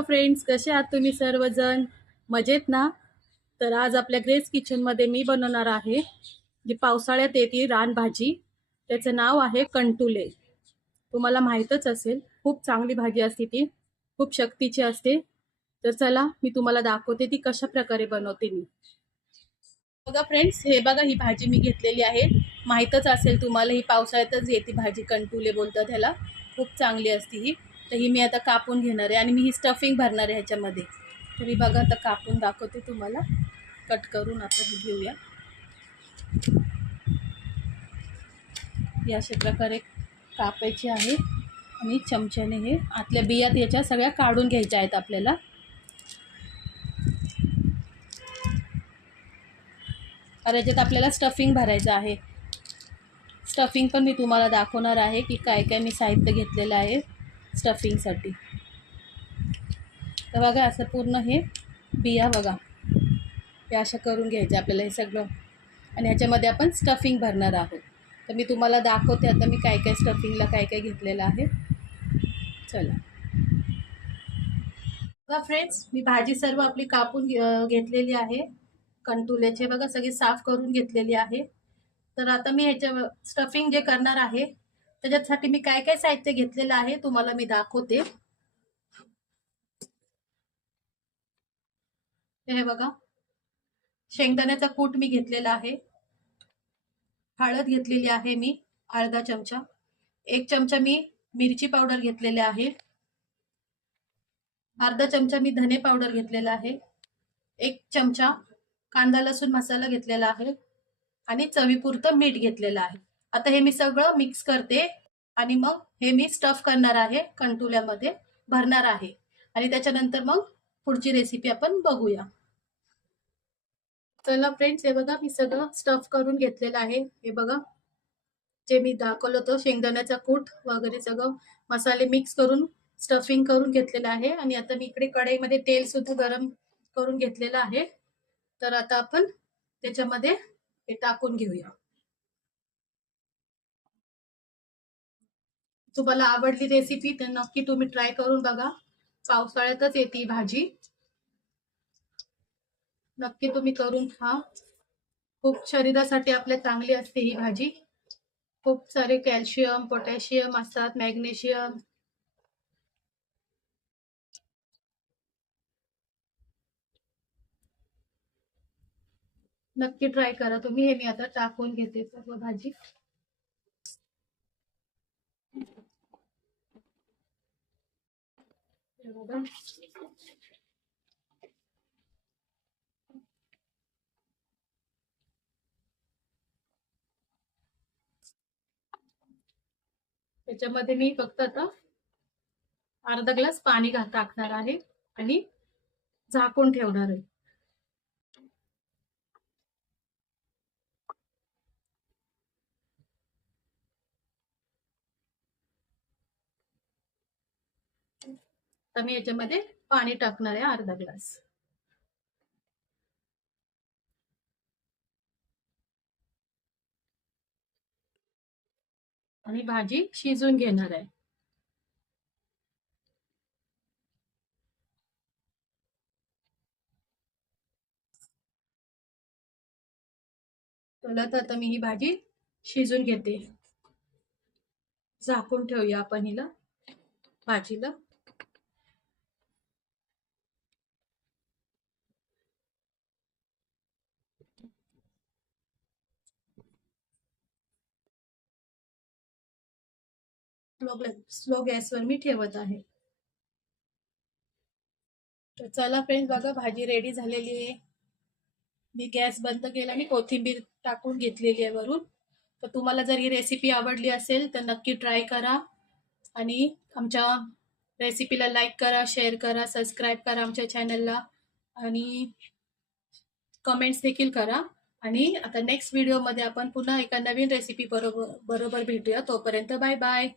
Hello friends कसे आहात तुम्ही सर्वजण? मजेत ना? तर आज आपल्या ग्रेस किचनमध्ये मी बनवणार आहे जी पावसाळ्यात येते रानभाजी त्याचं नाव आहे कंटुले. तुम्हाला माहीतच असेल खूप चांगली भाजी असते ती खूप शक्तीची असते. तर चला मी तुम्हाला दाखवते ती कशा प्रकारे बनवते मी. बघा फ्रेंड्स हे बघा ही भाजी मी घेतलेली आहे. माहीतच असेल तुम्हाला ही पावसाळ्यातच येते भाजी कंटुले बोलतात ह्याला. खूप चांगली असते ही. तर ही मी आता कापून घेणार आहे आणि मी ही स्टफिंग भरणार आहे ह्याच्यामध्ये. तर मी बघा आता कापून दाखवते तुम्हाला. कट करून आता घेऊया. या अशा प्रकारे कापायची आहे. आणि चमच्याने हे आतल्या बियात याच्या सगळ्या काढून घ्यायच्या आहेत आपल्याला. कारण याच्यात आपल्याला स्टफिंग भरायचं आहे. स्टफिंग पण मी तुम्हाला दाखवणार आहे की काय काय मी साहित्य घेतलेलं आहे. स्टफिंगसाठी. तर बघा असं पूर्ण हे बिया बघा. हे अशा करून घ्यायचे आपल्याला हे सगळं. आणि ह्याच्यामध्ये आपण स्टफिंग भरणार आहोत. तर मी तुम्हाला दाखवते आता मी काय काय स्टफिंगला काय काय घेतलेलं आहे. चला. बघा फ्रेंड्स मी भाजी सर्व आपली कापून घेतलेली आहे. कंटुल्याचे बघा सगळी साफ करून घेतलेली आहे. तर आता मी ह्याच्या स्टफिंग जे करणार आहे त्याच्यासाठी मी काय काय साहित्य घेतलेलं आहे तुम्हाला मी दाखवते. हे बघा. शेंगदाण्याचा कूट मी घेतलेला आहे. हळद घेतलेली आहे मी अर्धा चमचा. एक चमचा मी मिरची पावडर घेतलेले आहे. अर्धा चमचा मी धने पावडर घेतलेला आहे. एक चमचा कांदा लसूण मसाला घेतलेला आहे. आणि चवीपुरतं मीठ घेतलेलं आहे. आता हे मी सगळं मिक्स करते आणि मग हे मी स्टफ करणार आहे कंटुल्यामध्ये भरणार आहे. आणि त्याच्यानंतर मग पुढची रेसिपी आपण बघूया. चला फ्रेंड्स हे बघा मी सगळं स्टफ करून घेतलेलं आहे. हे बघा. जे मी दाखवलं होतं शेंगदाण्याचा कूट वगैरे सगळं मसाले मिक्स करून स्टफिंग करून घेतलेलं आहे. आणि आता मी इकडे कढईमध्ये तेल सुद्धा गरम करून घेतलेलं आहे. तर आता आपण त्याच्यामध्ये हे टाकून घेऊया. तुम्हाला आवडली रेसिपी तर नक्की तुम्ही ट्राय करून बघा. पावसाळ्यातच येते भाजी. नक्की तुम्ही करून खा. खूप शरीरासाठी आपल्या चांगली असते ही भाजी. खूप सारे कॅल्शियम पोटॅशियम असतात मॅग्नेशियम नक्की ट्राय करा तुम्ही. हे मी आता टाकून घेते सर्व भाजी. बघा. त्याच्यामध्ये मी फक्त आता अर्धा ग्लास पाणी टाकणार आहे आणि झाकून ठेवणार आहे तर मी याच्यामध्ये पाणी टाकणार आहे अर्धा ग्लास. आणि भाजी शिजून घेणार आहे. चला तर आता मी ही भाजी शिजून घेते. झाकून ठेवूया आपण हिला भाजीला. स्लो गॅसवर मी ठेवत आहे. तर चला फ्रेंड्स बघा भाजी रेडी झालेली आहे. मी गॅस बंद केला आणि कोथिंबीर टाकून घेतलेली आहे वरून. तर तुम्हाला जर ही रेसिपी आवडली असेल तर नक्की ट्राय करा. आणि आमच्या रेसिपीला लाईक करा शेअर करा सबस्क्राईब करा आमच्या चॅनलला आणि कमेंट्स देखील करा. आणि आता नेक्स्ट व्हिडिओमध्ये आपण पुन्हा एका नवीन रेसिपी बरोबर बरोबर भेटूया. तोपर्यंत बाय बाय